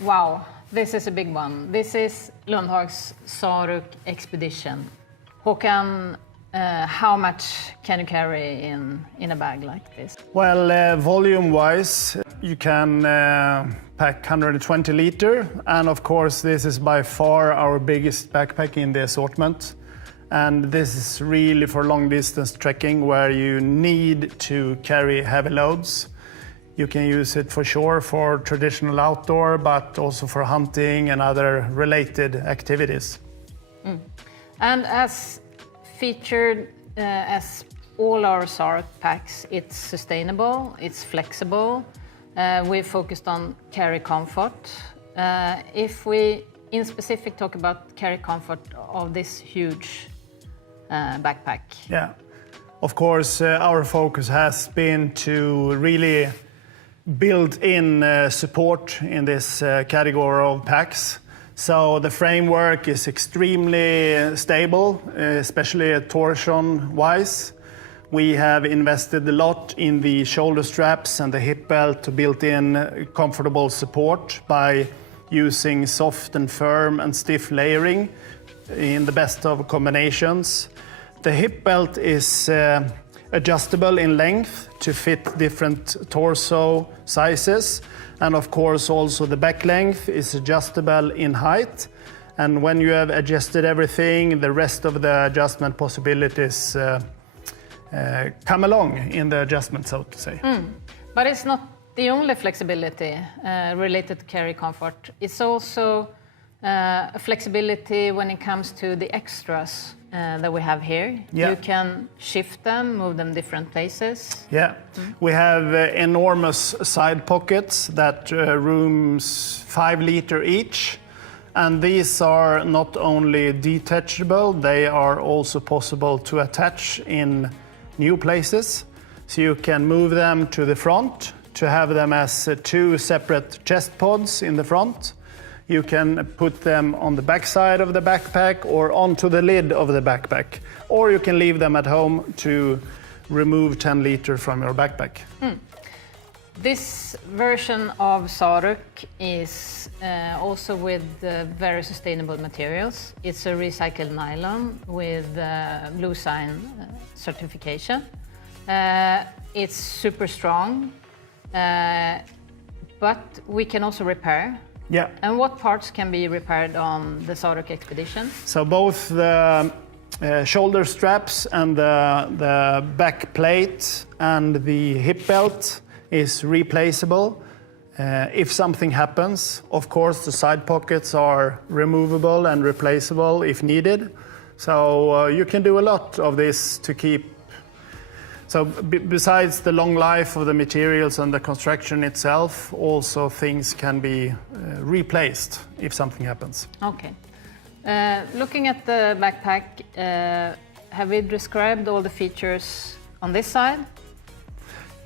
Wow, this is a big one. This is Lundhag's Saruk Expedition. Håkan, how much can you carry in a bag like this? Well, volume-wise, you can pack 120 liter, and of course this is by far our biggest backpack in the assortment. And this is really for long-distance trekking where you need to carry heavy loads. You can use it for sure for traditional outdoor, but also for hunting and other related activities. And as featured as all our Saruk packs, it's sustainable, it's flexible. We focused on carry comfort. If we, in specific, talk about carry comfort of this huge backpack. Yeah, of course, our focus has been to really build in support in this category of packs. So the framework is extremely stable, especially torsion-wise. We have invested a lot in the shoulder straps and the hip belt to build in comfortable support by using soft and firm and stiff layering in the best of combinations. The hip belt is adjustable in length to fit different torso sizes, and of course also the back length is adjustable in height. And when you have adjusted everything, the rest of the adjustment possibilities come along in the adjustment, so to say. But it's not the only flexibility related to carry comfort. It's also a flexibility when it comes to the extras that we have here. Yeah. You can shift them, move them different places. Yeah, we have enormous side pockets that rooms 5 liter each. And these are not only detachable, they are also possible to attach in new places. So you can move them to the front to have them as 2 separate chest pods in the front. You can put them on the back side of the backpack or onto the lid of the backpack. Or you can leave them at home to remove 10 liter from your backpack. This version of Saruk is also with very sustainable materials. It's a recycled nylon with Blue Sign certification. It's super strong, but we can also repair. Yeah. And what parts can be repaired on the Saruk Expedition? So both the shoulder straps and the back plate and the hip belt is replaceable. If something happens, of course, the side pockets are removable and replaceable if needed. So you can do a lot of this to keep. So besides the long life of the materials and the construction itself, also things can be replaced if something happens. Okay. Looking at the backpack, have we described all the features on this side?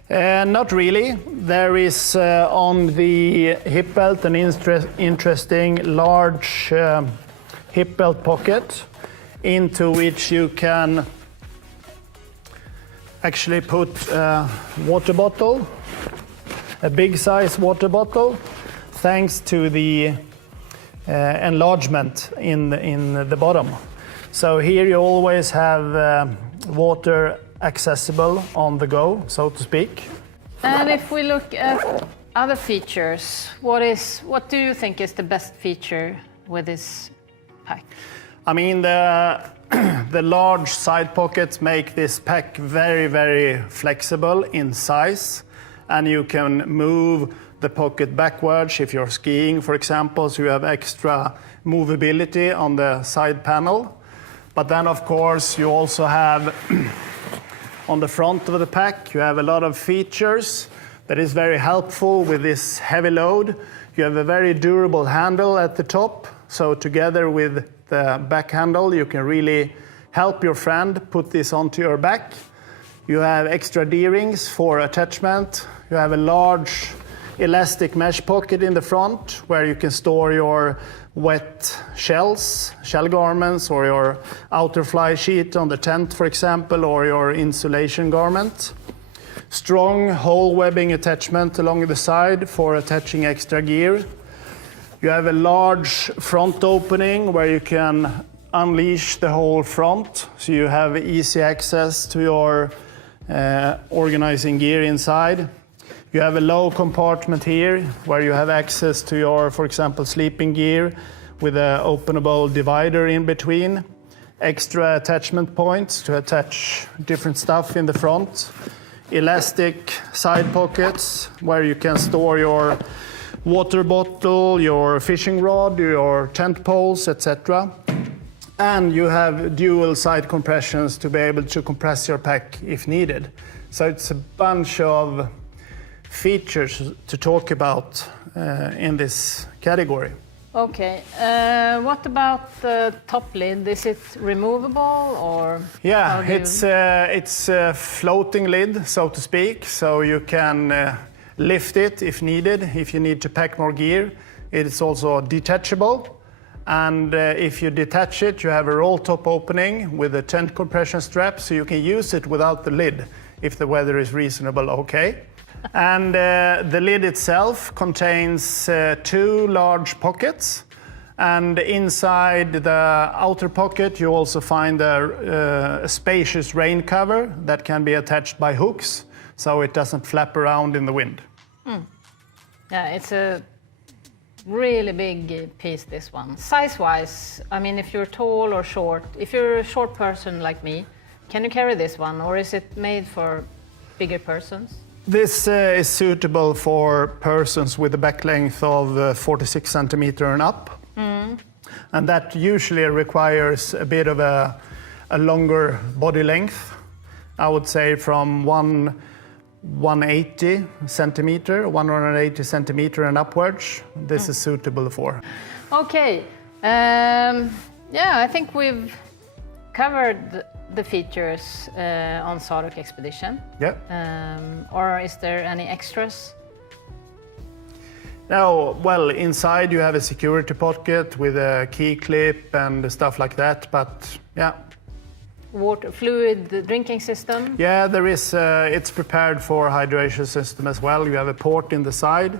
Not really. There is on the hip belt an interesting large hip belt pocket into which you can actually put a water bottle, a big size water bottle, thanks to the enlargement in the bottom. So here you always have water accessible on the go, so to speak. And if we look at other features, what do you think is the best feature with this pack? I mean, the large side pockets make this pack very, very flexible in size, and you can move the pocket backwards if you're skiing, for example, so you have extra movability on the side panel. But then, of course, you also have on the front of the pack, you have a lot of features that is very helpful with this heavy load. You have a very durable handle at the top, so together with the back handle, you can really help your friend put this onto your back. You have extra D-rings for attachment. You have a large elastic mesh pocket in the front where you can store your wet shell garments, or your outer fly sheet on the tent, for example, or your insulation garment. Strong hole webbing attachment along the side for attaching extra gear. You have a large front opening where you can unleash the whole front, so you have easy access to your organizing gear inside. You have a low compartment here where you have access to your, for example, sleeping gear with an openable divider in between. Extra attachment points to attach different stuff in the front. Elastic side pockets where you can store your water bottle, your fishing rod, your tent poles, etc. And you have dual side compressions to be able to compress your pack if needed. So it's a bunch of features to talk about in this category. Okay, what about the top lid? Is it removable or? Yeah, it's a floating lid, so to speak. So you can lift it if needed, if you need to pack more gear. It's also detachable. And if you detach it, you have a roll top opening with a tent compression strap, so you can use it without the lid if the weather is reasonable, okay. And the lid itself contains 2 large pockets, and inside the outer pocket you also find a spacious rain cover that can be attached by hooks, so it doesn't flap around in the wind. Yeah, it's a really big piece, this one. Size-wise, I mean, if you're tall or short, if you're a short person like me, can you carry this one, or is it made for bigger persons? This is suitable for persons with a back length of 46 centimeter and up. And that usually requires a bit of a longer body length. I would say from 180 centimeter and upwards. This is suitable for. Okay, yeah, I think we've covered the features on Sarok Expedition. Yeah. Or is there any extras? No, well, inside you have a security pocket with a key clip and stuff like that, but yeah. Water, fluid drinking system? Yeah, there is, it's prepared for hydration system as well. You have a port in the side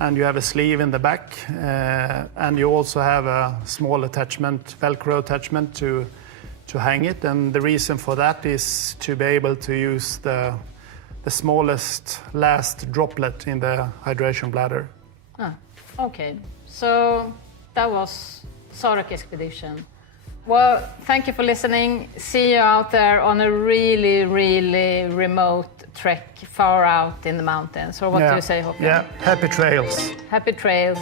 and you have a sleeve in the back. And you also have a small attachment, Velcro attachment to hang it, and the reason for that is to be able to use the smallest last droplet in the hydration bladder. Okay, so that was Sarok Expedition. Well, thank you for listening. See you out there on a really, really remote trek far out in the mountains. Or what do you say, Håkan? Yeah, happy trails. Happy trails.